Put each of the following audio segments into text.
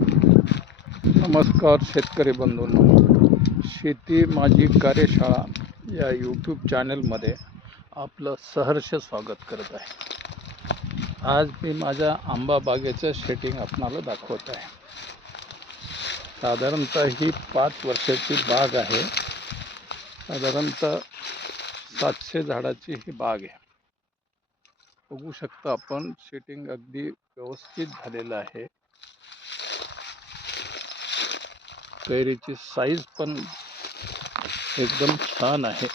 नमस्कार शेतकरी बंधूंनो, शेती माझी कार्यशाळा या यूट्यूब चॅनलमध्ये आपलं सहर्ष स्वागत करत आहे. आज मी माझ्या आंबा बागेचं सेटिंग आपणाला दाखवत आहे. साधारणतः ही 5 वर्षाची बाग आहे. साधारणतः 700 झाडाची ही बाग आहे. बघू शकता आपण, सेटिंग अगदी व्यवस्थित झालेलं आहे. कैरीची साईज पण एकदम छान आहे,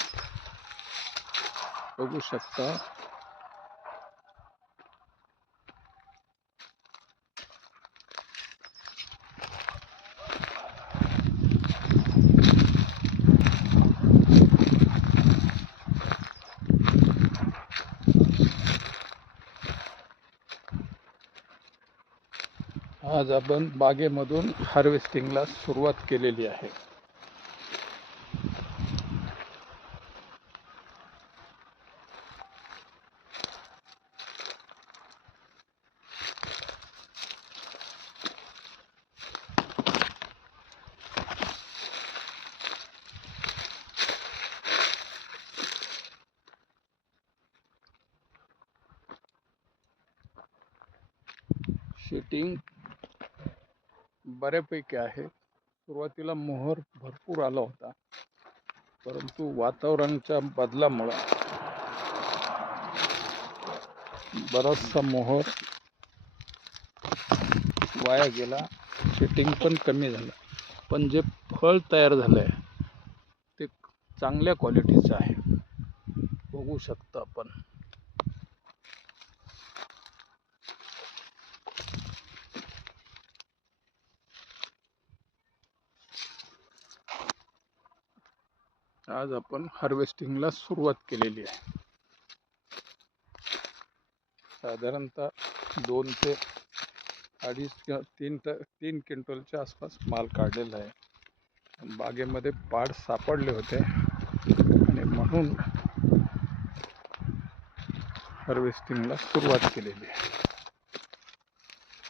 बघू शकता. आज आपण बागेमधून हार्वेस्टिंगला सुरुवात केलेली आहे. शेटिंग बऱ्यापैकी आहे. सुरुवातीला मोहर भरपूर आला होता, परंतु वातावरणाच्या बदलामुळे बराचसा मोहर वाया गेला. शेटिंग पण कमी झालं, पण जे फळ तयार झालंय ते चांगल्या क्वालिटीचं आहे, बघू शकता आपण. आज आपण हार्वेस्टिंगला सुरुवात केलेली आहे. साधारणतः 2 ते 2.5 किंवा 3 क्विंटलच्या आसपास माल काढलेला आहे. बागेमध्ये पाड सापडले होते आणि म्हणून हार्वेस्टिंगला सुरुवात केलेली आहे.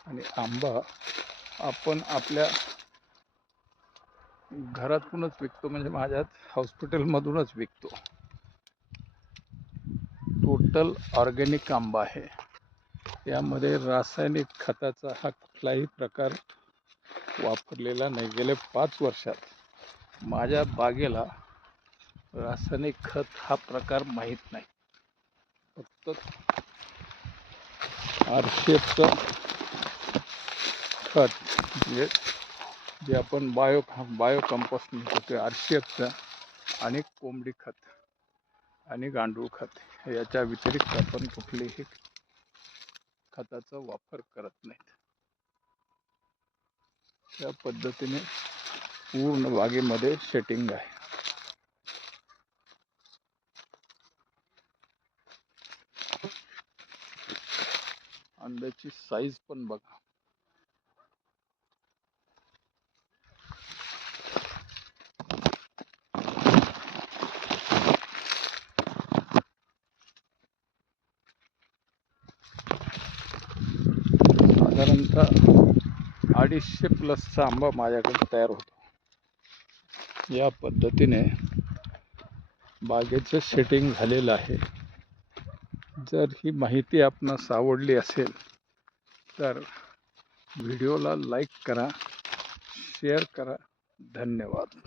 आणि आंबा आपण आपल्या घरातूनच विकतो, म्हणजे माझ्या हॉस्पिटलमधूनच विकतो. टोटल ऑर्गॅनिक आंबा आहे. यामध्ये रासायनिक खताचा हा कुठलाही प्रकार वापरलेला नाही. गेले 5 वर्षात माझ्या बागेला रासायनिक खत हा प्रकार माहीत नाही. फक्त आरशेचं खत जे आपण बायो कंपोस्ट म्हणतो ते आरशेचं, आणि कोंबडी खत आणि गांडूळ खत, याच्या व्यतिरिक्त आपण कुठलेही खताचा वापर करत नाहीत. त्या पद्धतीने पूर्ण बागेमध्ये सेटिंग आहे. आंब्याची साईज पण बघा. साधारणतः 250 प्लसचा आंबा माझ्याकडे तयार होतो. या पद्धतीने बागेचं सेटिंग झालेलं आहे. जर ही माहिती आपणास आवडली असेल तर व्हिडिओला लाईक करा, शेअर करा. धन्यवाद.